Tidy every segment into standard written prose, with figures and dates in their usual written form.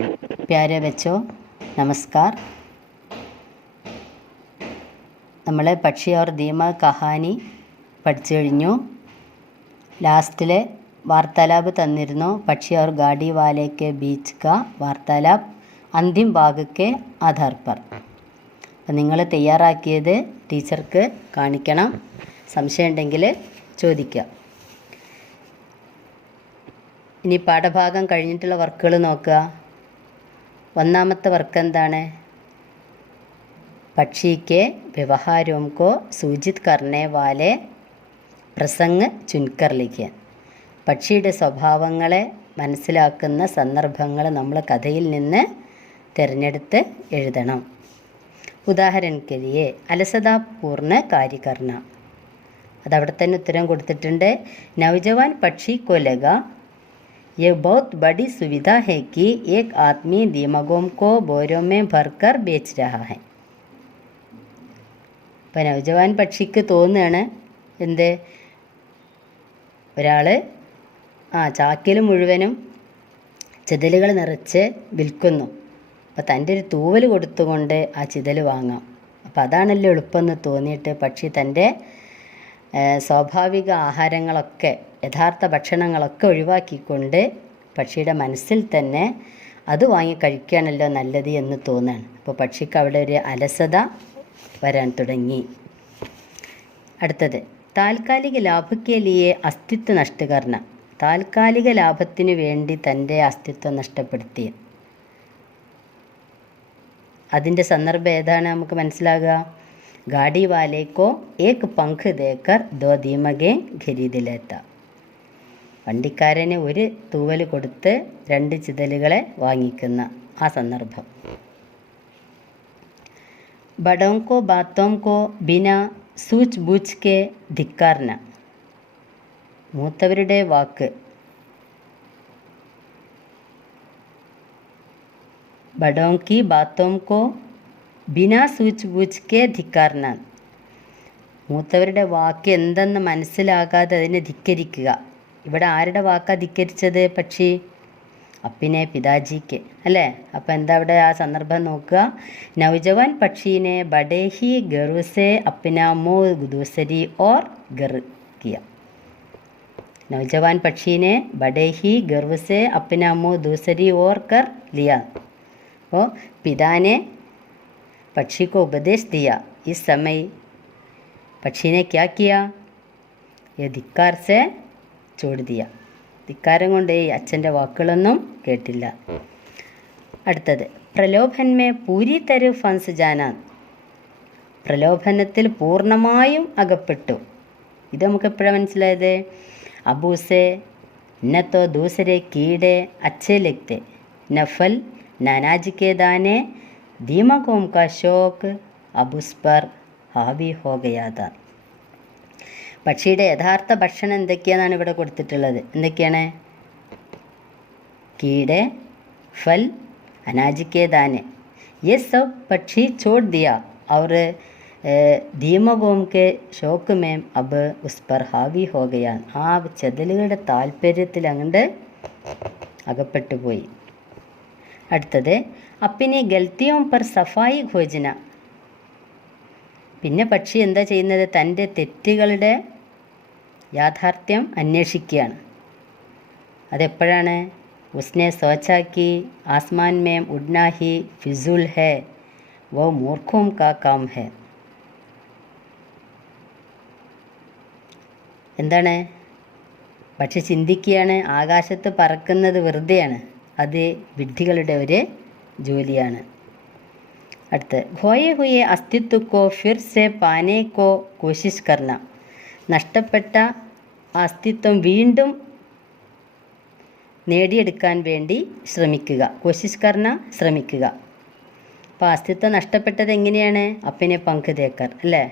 प्यारे बच्चों नमस्कार। നമ്മൾ പക്ഷി और दीमक കഹാനി പഠിച്ചു കഴിഞ്ഞു. ലാസ്റ്റിലെ വാർത്താലാപ് തന്നിരുന്നു. പക്ഷി और गाड़ी वाले के बीच का वार्तालाप अंतिम भाग के आधार पर. അപ്പം നിങ്ങൾ തയ്യാറാക്കിയത് ടീച്ചർക്ക് കാണിക്കണം. സംശയം ഉണ്ടെങ്കിൽ ചോദിക്കുക. ഇനി പാഠഭാഗം കഴിഞ്ഞിട്ടുള്ള വർക്കുകൾ നോക്കുക. ഒന്നാമത്തെ വർക്ക് എന്താണ്? പക്ഷി के व्यवहारों को सूचित करने वाले പ്രസംഗ് ചുൻകർ ലിഖ്യാൻ. പക്ഷിയുടെ സ്വഭാവങ്ങളെ മനസ്സിലാക്കുന്ന സന്ദർഭങ്ങൾ നമ്മൾ കഥയിൽ നിന്ന് തിരഞ്ഞെടുത്ത് എഴുതണം. ഉദാഹരണത്തിന് लिए അലസതാപൂർണ്ണ കാര്യകർണ. അതവിടെ തന്നെ ഉത്തരം കൊടുത്തിട്ടുണ്ട്. നൗജവാൻ പക്ഷി को लगा ये बहुत बड़ी सुविधा है कि एक आदमी दीमकों को बोरों में भरकर बेच रहा है. അപ്പം നൗജവാൻ പക്ഷിക്ക് തോന്നുകയാണ് എന്ത്, ഒരാൾ ചാക്കിൽ മുഴുവനും ചിതലുകൾ നിറച്ച് വിൽക്കുന്നു. അപ്പോൾ തൻ്റെ ഒരു തൂവൽ കൊടുത്തുകൊണ്ട് ആ ചിതൽ വാങ്ങാം. അപ്പോൾ അതാണല്ലോ എളുപ്പമെന്ന് തോന്നിയിട്ട് പക്ഷി തൻ്റെ സ്വാഭാവിക ആഹാരങ്ങളൊക്കെ, യഥാർത്ഥ ഭക്ഷണങ്ങളൊക്കെ ഒഴിവാക്കിക്കൊണ്ട് പക്ഷിയുടെ മനസ്സിൽ തന്നെ അത് വാങ്ങി കഴിക്കുകയാണല്ലോ നല്ലത് എന്ന് തോന്നുകയാണ്. അപ്പോൾ പക്ഷിക്ക് അവിടെ ഒരു അലസത വരാൻ തുടങ്ങി. അടുത്തത് താൽക്കാലിക ലാഭയ്ക്ക് ലിയെ അസ്തിത്വ നഷ്ടകരണ. താൽക്കാലിക ലാഭത്തിനു വേണ്ടി തൻ്റെ അസ്തിത്വം നഷ്ടപ്പെടുത്തി. അതിൻ്റെ സന്ദർഭം ഏതാണ് നമുക്ക് മനസ്സിലാകുക? ഗാഡി വാലേക്കോ ഏക് പങ്ക് ദേക്കർ ദോ ദീമകെ ഖരീദ് ലേത്ത. വണ്ടിക്കാരന് ഒരു തൂവൽ കൊടുത്ത് 2 ചിതലുകളെ വാങ്ങിക്കുന്ന ആ സന്ദർഭം. बड़ों को बातों को बिना सूझ बूझ के ധിക്കാർന. മൂത്തവരുടെ വാക്ക്, बड़ों की बातों को बिना सूझ बूझ के ധിക്കാർന. മൂത്തവരുടെ വാക്ക് എന്തെന്ന് മനസ്സിലാകാതെ അതിനെ ധിക്കരിക്കുക. ഇവിടെ ആരുടെ വാക്കാണ് ധിക്കരിച്ചത്? പക്ഷി അപ്പിനെ പിതാജിക്ക് അല്ലേ? അപ്പോൾ എന്താ അവിടെ ആ സന്ദർഭം നോക്കുക. നൗജവാൻ പക്ഷീനെ ബഡേ ഹി ഗർവ് സെ അപ്പിന മോ ദൂസരി or ഗർ Kia. Naujawan പക്ഷീനെ Bade he ഗർവ് സെ അപ്പിന മോ ദൂസരി ഓർ കർ ലിയ. ഓ പിതാനെ പക്ഷി को उपदेश दिया. इस समय പക്ഷി ने क्या किया? ये धिक्कार से छोड़ दिया. ധിക്കാരം കൊണ്ട് ഈ അച്ഛൻ്റെ വാക്കുകളൊന്നും കേട്ടില്ല. അടുത്തത് പ്രലോഭന്മേ പൂരി തരു ഫൻസ് ജാനാൻ. പ്രലോഭനത്തിൽ പൂർണ്ണമായും അകപ്പെട്ടു. ഇത് നമുക്ക് എപ്പോഴാണ് മനസ്സിലായത്? അബൂസെ നത്തോ ദൂസരെ കീടെ അച്ഛേ ലഗ്തെ നഫൽ നാനാജ് കെ ദാനെ ദീമകോം കാ ഷോക്ക് അബുസ് പർ ഹാവി ഹോ ഗയാ താ. പക്ഷിയുടെ യഥാർത്ഥ ഭക്ഷണം എന്തൊക്കെയാണെന്നാണ് ഇവിടെ കൊടുത്തിട്ടുള്ളത്. എന്തൊക്കെയാണ്? കീടെ, ഫൽ, അനാജ് കെ ദാനെ. ये सब പക്ഷി छोड़ दिया और दीमकों के शौक में अब उस पर हावी हो गया. ആ ചെതലുകളുടെ താല്പര്യത്തിൽ അങ്ങോട്ട് അകപ്പെട്ടു പോയി. അടുത്തത് അപ്പിനെ ഗൽത്തിയോം പർ സഫായി ഘോജന. പിന്നെ പക്ഷി എന്താ ചെയ്യുന്നത്? തൻ്റെ തെറ്റുകളുടെ യാഥാർത്ഥ്യം അന്വേഷിക്കുകയാണ്. അതെപ്പോഴാണ്? ഉസ്നെ സോച്ചാക്കി ആസ്മാൻ മേം ഉഡ്നാ ഹി ഫിസുൽ ഹേ വോ മൂർഖോം കാ കാം ഹേ. എന്താണ്? പക്ഷി ചിന്തിക്കുകയാണ് ആകാശത്ത് പറക്കുന്നത് വെറുതെയാണ്, അത് വിഡ്ഢികളുടെ ഒരു ജോലിയാണ്. അടുത്ത് ഖോയെ ഹുയെ അസ്തിത്വക്കോ ഫിർ സെ പാനെ കോ കോശിഷ് കർണ. നഷ്ടപ്പെട്ട അസ്തിത്വം വീണ്ടും നേടിയെടുക്കാൻ വേണ്ടി ശ്രമിക്കുക. കോശിഷ് കർണ ശ്രമിക്കുക. അപ്പോൾ അസ്തിത്വം നഷ്ടപ്പെട്ടത് എങ്ങനെയാണ്? അപ്പിനെ പങ്ക് ദേക്കർ അല്ലേ?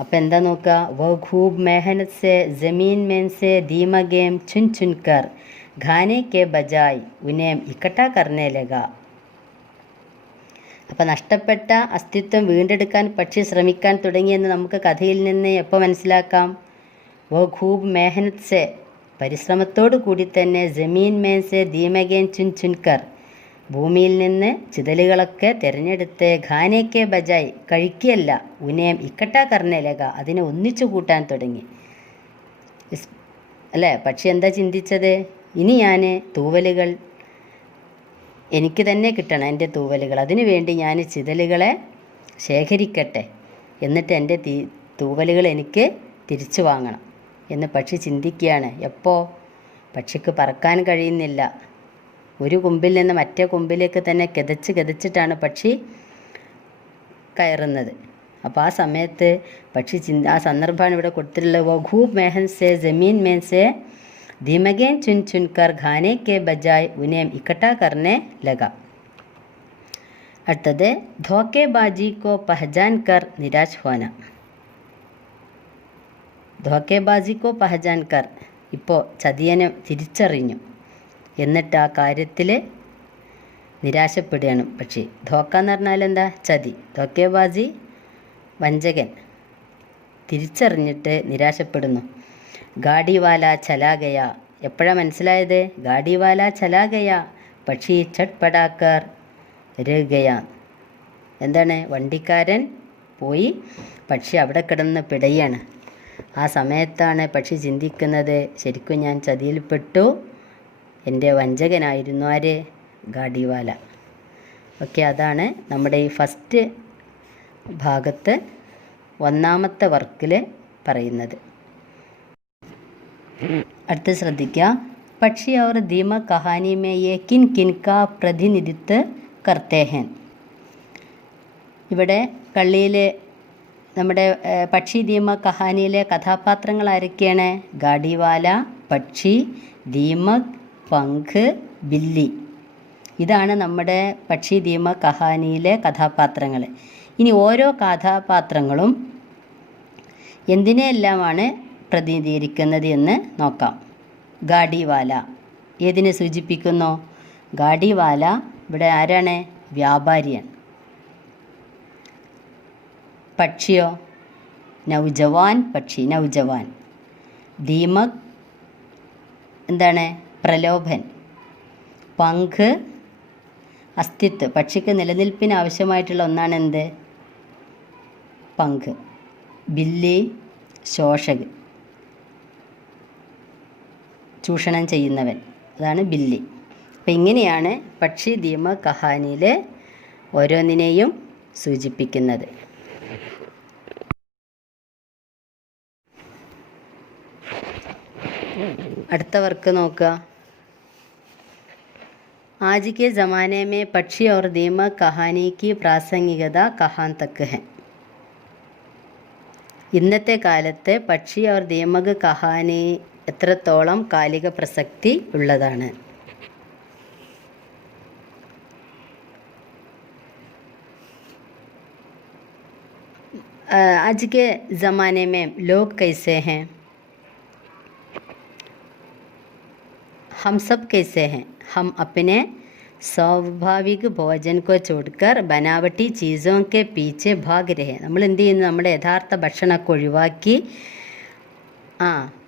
അപ്പോൾ എന്താ നോക്കുക? വോ ഖൂബ് മെഹനത് സെ ജമീൻ മേൻ സെ ദീമകേം ചുൻ ചുൻകർ ഖാനെ കെ ബജായ് ഉനേം ഇക്കട്ടാ കർണേ ലഗ. അപ്പോൾ നഷ്ടപ്പെട്ട അസ്തിത്വം വീണ്ടെടുക്കാൻ പക്ഷി ശ്രമിക്കാൻ തുടങ്ങിയെന്ന് നമുക്ക് കഥയിൽ നിന്ന് എപ്പോൾ മനസ്സിലാക്കാം? വോ ഖൂബ് മെഹനത് സെ പരിശ്രമത്തോടു കൂടി തന്നെ ജമീൻ മേൻ സെ ദീമകേൻ ചുൻ ചുൻകർ ഭൂമിയിൽ നിന്ന് ചിതലുകളൊക്കെ തിരഞ്ഞെടുത്ത് ഖാനേക്കെ ബജായ് കഴിക്കുകയല്ല, ഉനേം ഇക്കട്ടാ കർണേലക അതിനെ ഒന്നിച്ചു കൂട്ടാൻ തുടങ്ങി. അല്ലേ? പക്ഷി എന്താ ചിന്തിച്ചത്? ഇനി ഞാൻ തൂവലുകൾ എനിക്ക് തന്നെ കിട്ടണം, എൻ്റെ തൂവലുകൾ. അതിനു വേണ്ടി ഞാൻ ചിതലുകളെ ശേഖരിക്കട്ടെ, എന്നിട്ട് എൻ്റെ തൂവലുകൾ എനിക്ക് തിരിച്ചു വാങ്ങണം എന്ന് പക്ഷി ചിന്തിക്കുകയാണ്. എപ്പോൾ? പക്ഷിക്ക് പറക്കാൻ കഴിയുന്നില്ല. ഒരു കൊമ്പിൽ നിന്ന് മറ്റേ കൊമ്പിലേക്ക് തന്നെ കിതച്ചിട്ടാണ് പക്ഷി കയറുന്നത്. അപ്പോൾ ആ സമയത്ത് പക്ഷി ആ സന്ദർഭമാണ് ഇവിടെ കൊടുത്തിട്ടുള്ളത്. വഘൂബ് മേഹൻ സെ ജമീൻ മേൻ സെ ധീമകേൻ ചുൻ ചുൻകർ ഖാനെ കെ ബജായ് ഉനേം ഇക്കട്ടാ കർനെ ലഗ. അടുത്തത് ധോക്കേബാജി കോ പഹചാൻ കർ നിരാശ് ഹോന. ധോക്കേബാജി കോ പഹചാൻ കർ, ഇപ്പോൾ ചതിയനെ തിരിച്ചറിഞ്ഞു, എന്നിട്ട് ആ കാര്യത്തിൽ നിരാശപ്പെടുകയാണ് പക്ഷി. ധോക്ക എന്ന് പറഞ്ഞാൽ എന്താ? ചതി. ധോക്കേബാജി വഞ്ചകൻ. തിരിച്ചറിഞ്ഞിട്ട് നിരാശപ്പെടുന്നു. ഗാഡിവാല ചലാഗയ. എപ്പോഴാണ് മനസ്സിലായത്? ഗാഡിവാല ചലാഗയ പക്ഷി ചട്പടാക്കർ രഗയ. എന്താണ്? വണ്ടിക്കാരൻ പോയി, പക്ഷി അവിടെ കിടന്ന് പിടയാണ്. ആ സമയത്താണ് പക്ഷി ചിന്തിക്കുന്നത്, ശരിക്കും ഞാൻ ചതിയിൽപ്പെട്ടു, എൻ്റെ വഞ്ചകനായിരുന്നു ആര്? ഗാഡിവാല. ഓക്കെ, അതാണ് നമ്മുടെ ഈ ഫസ്റ്റ് ഭാഗത്ത് ഒന്നാമത്തെ വർക്കിൽ പറയുന്നത്. അടുത്ത് ശ്രദ്ധിക്കുക. പക്ഷി और दीमक कहानी में ये किन किन का प्रतिनिधित्व करते हैं. ഇവിടെ കള്ളിയിൽ നമ്മുടെ പക്ഷി ദീമക് കഹാനിയിലെ കഥാപാത്രങ്ങൾ ആരൊക്കെയാണ്? ഗാഡിവാല, പക്ഷി, ദീമക്, പങ്ക്, ബില്ലി. ഇതാണ് നമ്മുടെ പക്ഷി ദീമക് കഹാനിയിലെ കഥാപാത്രങ്ങൾ. ഇനി ഓരോ കഥാപാത്രങ്ങളും എന്തിനെല്ലാമാണ് പ്രതിനിധീകരിക്കുന്നത് എന്ന് നോക്കാം. ഗാഡിവാല ഏതിനെ സൂചിപ്പിക്കുന്നു? ഗാഡിവാല ഇവിടെ ആരാണ്? വ്യാപാരിയാണ്. പക്ഷിയോ? നൗജവാൻ പക്ഷി, നൗജവാൻ. ദീമക് എന്താണ്? പ്രലോഭൻ. പങ്ക് അസ്തിത്വം. പക്ഷിക്ക് നിലനിൽപ്പിന് ആവശ്യമായിട്ടുള്ള ഒന്നാണ് എന്ത്? പങ്ക്. ബില്ലി ശോഷക്, ചൂഷണം ചെയ്യുന്നവൻ, അതാണ് ബില്ലി. അപ്പം ഇങ്ങനെയാണ് പക്ഷി ദീമക് കഹാനിയിൽ ഓരോന്നിനെയും സൂചിപ്പിക്കുന്നത്. അടുത്ത വർക്ക് നോക്കുക. आज के ज़माने में पक्षी और दीमक कहानी की प्रासंगिकता कहाँ तक है. ഇന്നത്തെ കാലത്ത് പക്ഷി और ദീമക് കഹാനി എത്രത്തോളം കാലിക പ്രസക്തി ഉള്ളതാണ്? आज के ज़माने में लोग कैसे हैं? हम सब कैसे हैं? हम अपने स्वाभाविक भोजन को छोड़कर बनावटी चीज़ों के पीछे भाग रहे. നമ്മൾ എന്ത് ചെയ്യുന്നു? നമ്മുടെ യഥാർത്ഥ ഭക്ഷണമൊക്കെ ഒഴിവാക്കി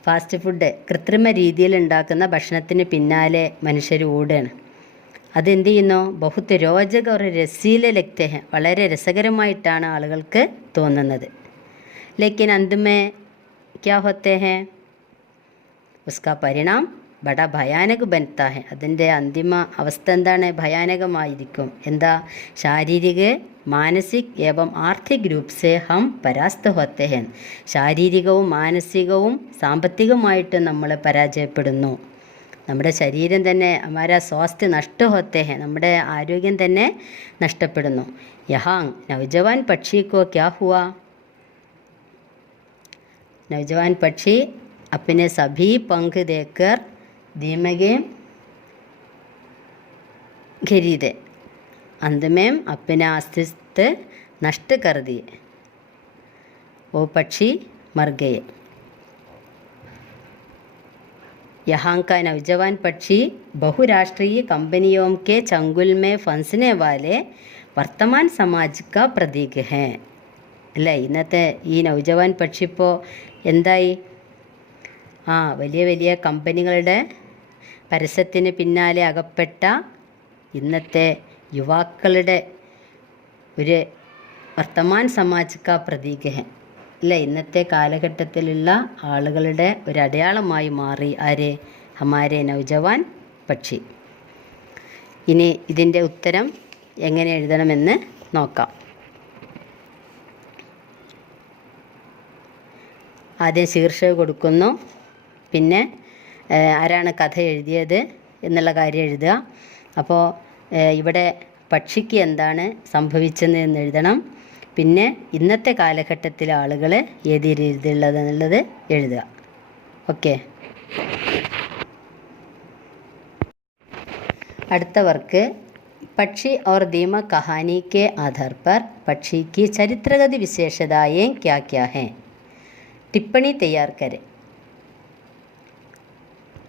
ഫാസ്റ്റ് ഫുഡ്, കൃത്രിമ രീതിയിൽ ഉണ്ടാക്കുന്ന ഭക്ഷണത്തിന് പിന്നാലെ മനുഷ്യർ ഓടുകയാണ്. അതെന്ത് ചെയ്യുന്നു? ബഹുത്ത് രോചക ഒരു രസീല ലഗ്തേ ഹെ, വളരെ രസകരമായിട്ടാണ് ആളുകൾക്ക് തോന്നുന്നത്. ലേക്കിൻ അന്ത്മേ ക്യാ ഹോത്തേ ഹെ? ഉസ്കാ പരിണാം ബഡ ഭയാനക് ബൻതാ ഹെ. അതിൻ്റെ അന്തിമ അവസ്ഥ എന്താണ്? ഭയാനകമായിരിക്കും. എന്താ? ശാരീരിക, മാനസിക് ഏവം ആർത്ഥിക് രൂപ് സെ ഹം പരാസ്ത ഹോത്തെ ഹെൻ. ശാരീരികവും മാനസികവും സാമ്പത്തികമായിട്ട് നമ്മൾ പരാജയപ്പെടുന്നു. നമ്മുടെ ശരീരം തന്നെ, ഹമാരാ സ്വാസ്ഥ്യ നഷ്ട ഹോത്തെ ഹെ, നമ്മുടെ ആരോഗ്യം തന്നെ നഷ്ടപ്പെടുന്നു. യഹാങ് നൗജവാൻ പക്ഷി കോ ക്യാ ഹുവാ? നൗജവാൻ പക്ഷി अपने सभी पंख देकर दीमके खरीदे, अंत में अपना अस्तित्व नष्ट कर दिए. वो पक्षी मर गए. यहाँ का नौजवान पक्षी बहुराष्ट्रीय कंपनियों के चंगुल में फंसने वाले वर्तमान समाज का प्रतीक है. അല്ലേ? ഇന്നത്തെ ഈ നൗജവാൻ പക്ഷി ഇപ്പോൾ എന്തായി? വലിയ വലിയ കമ്പനികളുടെ പരസ്യത്തിന് പിന്നാലെ അകപ്പെട്ട ഇന്നത്തെ യുവാക്കളുടെ ഒരു വർത്തമാൻ സമാജ് കാ പ്രതീക് ഹെ അല്ലേ, ഇന്നത്തെ കാലഘട്ടത്തിലുള്ള ആളുകളുടെ ഒരു അടയാളമായി മാറി ആര്, ഹമാരെ നൗജവാൻ പക്ഷി. ഇനി ഇതിൻ്റെ ഉത്തരം എങ്ങനെ എഴുതണമെന്ന് നോക്കാം. ആദ്യം ശീർഷകം കൊടുക്കുന്നു, പിന്നെ ആരാണ് കഥ എഴുതിയത് എന്നുള്ള കാര്യം എഴുതുക. അപ്പോൾ ഇവിടെ പക്ഷിക്ക് എന്താണ് സംഭവിച്ചത് എന്ന് എഴുതണം. പിന്നെ ഇന്നത്തെ കാലഘട്ടത്തിലെ ആളുകൾ ഏത് രീതിയിലുള്ളതെന്നുള്ളത് എഴുതുക. ഓക്കെ. അടുത്ത വർക്ക് പക്ഷി और दीमक कहानी के आधार पर പക്ഷി की ചരിത്രഗത വിശേഷതാएं क्या क्या हैं, ടിപ്പണി തയ്യാർ കരെ.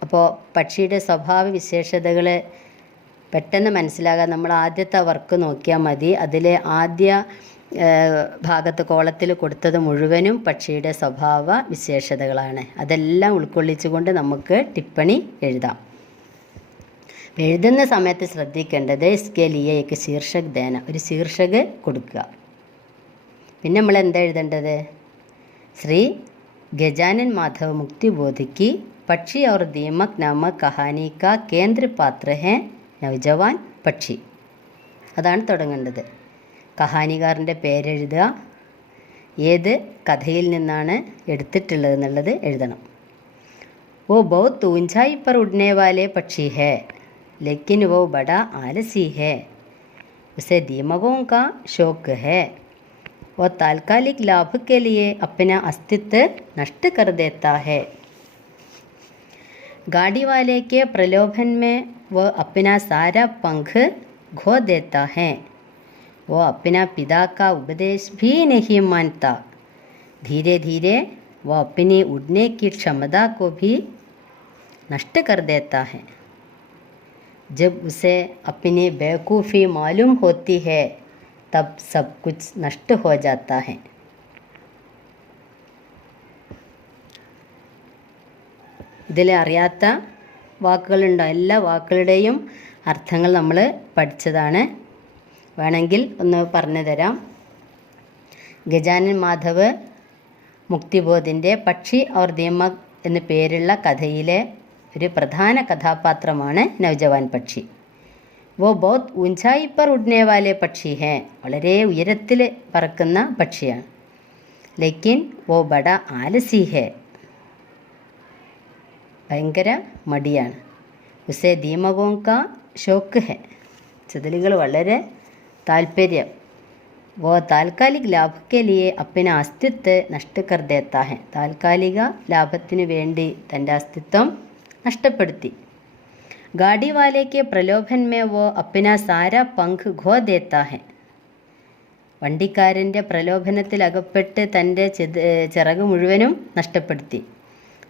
അപ്പോൾ പക്ഷിയുടെ സ്വഭാവ വിശേഷതകൾ പെട്ടെന്ന് മനസ്സിലാകാൻ നമ്മൾ ആദ്യത്തെ വർക്ക് നോക്കിയാൽ മതി. അതിൽ ആദ്യ ഭാഗത്ത് കോളത്തിൽ കൊടുത്തത് മുഴുവനും പക്ഷിയുടെ സ്വഭാവ വിശേഷതകളാണ്. അതെല്ലാം ഉൾക്കൊള്ളിച്ചുകൊണ്ട് നമുക്ക് ടിപ്പണി എഴുതാം. എഴുതുന്ന സമയത്ത് ശ്രദ്ധിക്കേണ്ടത് ഇസ്കെ ലിയെ ഏക്ക് ശീർഷക് ദേന, ഒരു ശീർഷക് കൊടുക്കുക. പിന്നെ നമ്മൾ എന്താ എഴുതേണ്ടത്? ശ്രീ ഗജാനൻ മാധവ് മുക്തിബോധിക്ക് പക്ഷി और दीमक नामक कहानी का केंद्र पात्र है നൗജവാൻ പക്ഷി. അതാണ് തുടങ്ങേണ്ടത്. കഹാനികാരൻ്റെ പേരെഴുതുക, ഏത് കഥയിൽ നിന്നാണ് എടുത്തിട്ടുള്ളത് എന്നുള്ളത് എഴുതണം. वो बहुत ऊंचाई पर उड़ने वाले पक्षी है लेकिन वो बड़ा आलसी है, उसे दीमकों का शौक है, वो तात्कालिक लाभ के लिए अपना अस्तित्व नष्ट कर देता है. गाड़ी वाले के प्रलोभन में वो अपना सारा पंख खो देता है, वो अपना पिता का उपदेश भी नहीं मानता. धीरे धीरे वो अपनी उड़ने की क्षमता को भी नष्ट कर देता है. जब उसे अपनी बेवकूफ़ी मालूम होती है तब सब कुछ नष्ट हो जाता है. ഇതിൽ അറിയാത്ത വാക്കുകളുണ്ടോ? എല്ലാ വാക്കുകളുടെയും അർത്ഥങ്ങൾ നമ്മൾ പഠിച്ചതാണ്. വേണമെങ്കിൽ ഒന്ന് പറഞ്ഞു തരാം. ഗജാനൻ മാധവ് മുക്തിബോധിൻ്റെ പക്ഷി और ദീമക് എന്നു പേരുള്ള കഥയിലെ ഒരു പ്രധാന കഥാപാത്രമാണ് നൗജവാൻ പക്ഷി. वो बहुत ऊंचाई पर उड़ने वाले പക്ഷി है, വളരെ ഉയരത്തിൽ പറക്കുന്ന പക്ഷിയാണ്. लेकिन वो बड़ा आलसी है, ഭയങ്കര മടിയാണ്. ഉസേ ദീമകോं का शौक है, ചുതലുകൾ വളരെ താല്പര്യം. वो तात्कालिक लाभ के लिए अपना अस्तित्व नष्ट कर देता है, താൽക്കാലിക ലാഭത്തിന് വേണ്ടി തൻ്റെ അസ്തിത്വം നഷ്ടപ്പെടുത്തി. गाड़ी वाले के प्रलोभन में वो अपना सारा पंख खो देता है, വണ്ടിക്കാരൻ്റെ പ്രലോഭനത്തിൽ അകപ്പെട്ട് തൻ്റെ ചിറക് മുഴുവനും നഷ്ടപ്പെടുത്തി.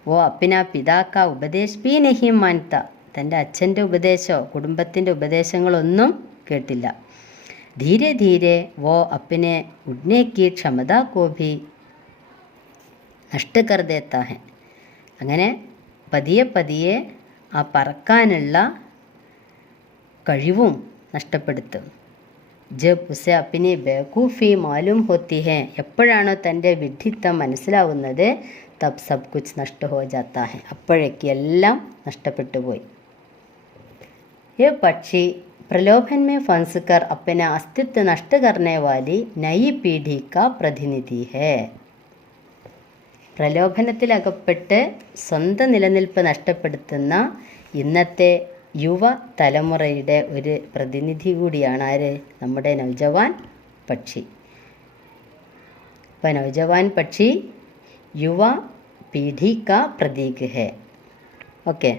वो अपना पिता का उपदेश भी नहीं मानता, തൻ്റെ അച്ഛൻ്റെ ഉപദേശമോ കുടുംബത്തിൻ്റെ ഉപദേശങ്ങളൊന്നും കേട്ടില്ല. धीरे धीरे वो अपने उड़ने की क्षमता को भी नष्ट कर देता है, അങ്ങനെ പതിയെ പതിയെ ആ പറക്കാനുള്ള കഴിവും നഷ്ടപ്പെടുത്തും. ജബ് ഉസെ അപ്പിനി ബേവൂഫി മാലൂം ഹോത്തി ഹെ, എപ്പോഴാണോ തൻ്റെ വിഡ്ഢിത്തം മനസ്സിലാവുന്നത് തബ് സബ് കുച്ച് നഷ്ട ഹോ ജാത്താ ഹെ, അപ്പോഴേക്ക് എല്ലാം നഷ്ടപ്പെട്ടു പോയി. ये പക്ഷി प्रलोभन में फंसकर अपना अस्तित्व नष्ट करने वाली नई पीढ़ी का प्रतिनिधि है. പ്രലോഭനത്തിൽ അകപ്പെട്ട് സ്വന്തം നിലനിൽപ്പ് നഷ്ടപ്പെടുത്തുന്ന ഇന്നത്തെ യുവ തലമുറയുടെ ഒരു പ്രതിനിധി കൂടിയാണ് ആര്? നമ്മുടെ നൗജവാൻ പക്ഷി. അപ്പോൾ നൗജവാൻ പക്ഷി യുവ പീढ़ी का प्रतीक है. ओके.